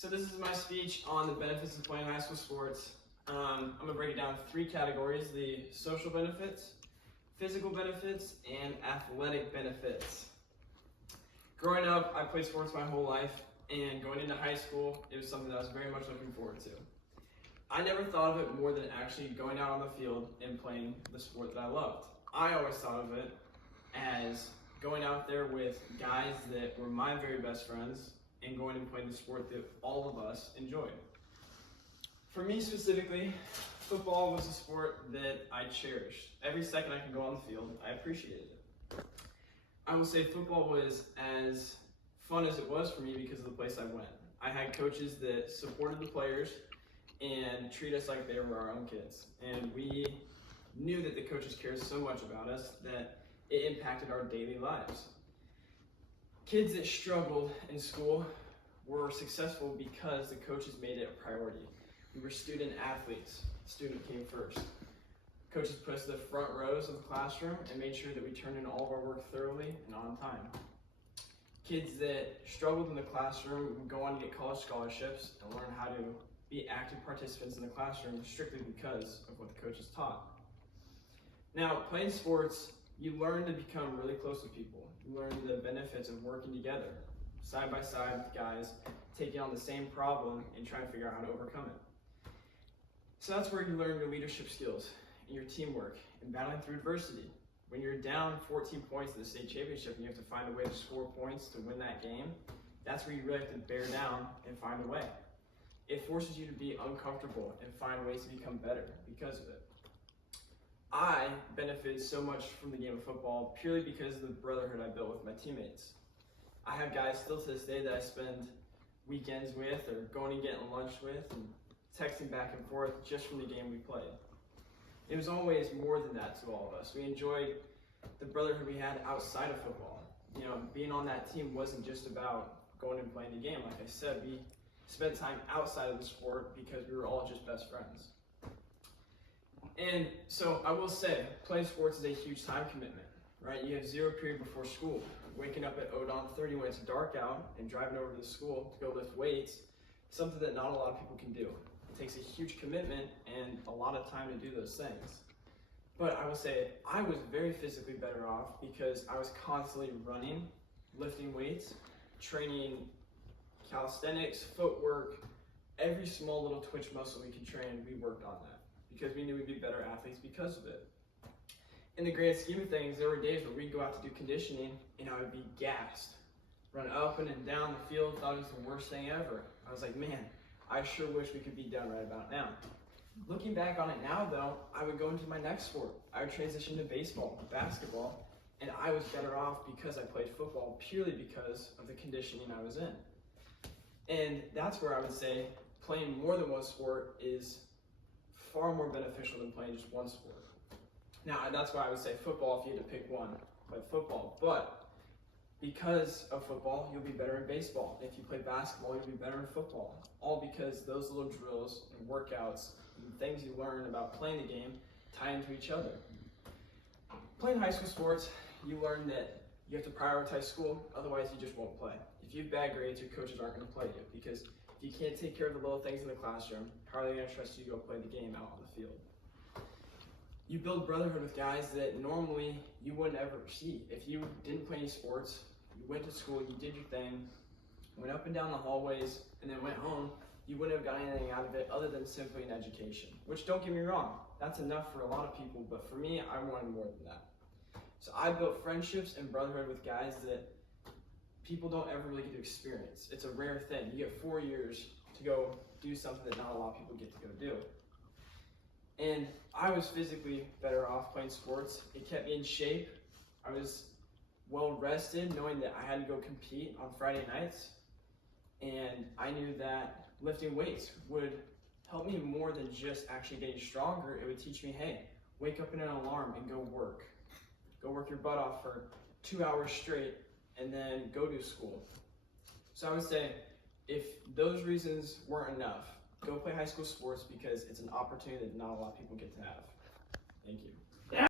So this is my speech on the benefits of playing high school sports. I'm going to break it down into 3 categories: the social benefits, physical benefits, and athletic benefits. Growing up, I played sports my whole life, and going into high school, it was something that I was very much looking forward to. I never thought of it more than actually going out on the field and playing the sport that I loved. I always thought of it as going out there with guys that were my very best friends and going and playing the sport that all of us enjoyed. For me specifically, football was a sport that I cherished. Every second I could go on the field, I appreciated it. I will say football was as fun as it was for me because of the place I went. I had coaches that supported the players and treat us like they were our own kids. And we knew that the coaches cared so much about us that it impacted our daily lives. Kids that struggled in school were successful because the coaches made it a priority. We were student athletes. Student came first. Coaches put us in the front rows of the classroom and made sure that we turned in all of our work thoroughly and on time. Kids that struggled in the classroom would go on to get college scholarships and learn how to be active participants in the classroom strictly because of what the coaches taught. Now, playing sports, you learn to become really close to people. You learn the benefits of working together, side by side with guys, taking on the same problem and trying to figure out how to overcome it. So that's where you learn your leadership skills and your teamwork and battling through adversity. When you're down 14 points in the state championship and you have to find a way to score points to win that game, that's where you really have to bear down and find a way. It forces you to be uncomfortable and find ways to become better because of it. I benefited so much from the game of football purely because of the brotherhood I built with my teammates. I have guys still to this day that I spend weekends with or going and getting lunch with and texting back and forth just from the game we played. It was always more than that to all of us. We enjoyed the brotherhood we had outside of football. You know, being on that team wasn't just about going and playing the game. Like I said, we spent time outside of the sport because we were all just best friends. And so I will say, playing sports is a huge time commitment, right? You have 0 period before school. Waking up at 30 when it's dark out and driving over to the school to go lift weights, something that not a lot of people can do. It takes a huge commitment and a lot of time to do those things. But I will say, I was very physically better off because I was constantly running, lifting weights, training calisthenics, footwork, every small little twitch muscle we could train, we worked on that because we knew we'd be better athletes because of it. In the grand scheme of things, there were days where we'd go out to do conditioning and I would be gassed. Run up and down the field, thought it was the worst thing ever. I was like, man, I sure wish we could be done right about now. Looking back on it now though, I would go into my next sport. I would transition to baseball, basketball, and I was better off because I played football purely because of the conditioning I was in. And that's where I would say playing more than one sport is far more beneficial than playing just one sport. Now, that's why I would say football, if you had to pick one, play football. But because of football, you'll be better in baseball. If you play basketball, you'll be better in football. All because those little drills and workouts and things you learn about playing the game tie into each other. Playing high school sports, you learn that you have to prioritize school, otherwise you just won't play. If you have bad grades, your coaches aren't going to play you because if you can't take care of the little things in the classroom, how are they going to trust you to go play the game out on the field? You build brotherhood with guys that normally you wouldn't ever see. If you didn't play any sports, you went to school, you did your thing, went up and down the hallways, and then went home, you wouldn't have gotten anything out of it other than simply an education. Which, don't get me wrong, that's enough for a lot of people, but for me, I wanted more than that. So I built friendships and brotherhood with guys that people don't ever really get to experience. It's a rare thing. You get 4 years to go do something that not a lot of people get to go do. And I was physically better off playing sports. It kept me in shape. I was well rested, knowing that I had to go compete on Friday nights. And I knew that lifting weights would help me more than just actually getting stronger. It would teach me, hey, wake up in an alarm and go work. Go work your butt off for 2 hours straight and then go to school. So I would say, if those reasons weren't enough, go play high school sports because it's an opportunity that not a lot of people get to have. Thank you.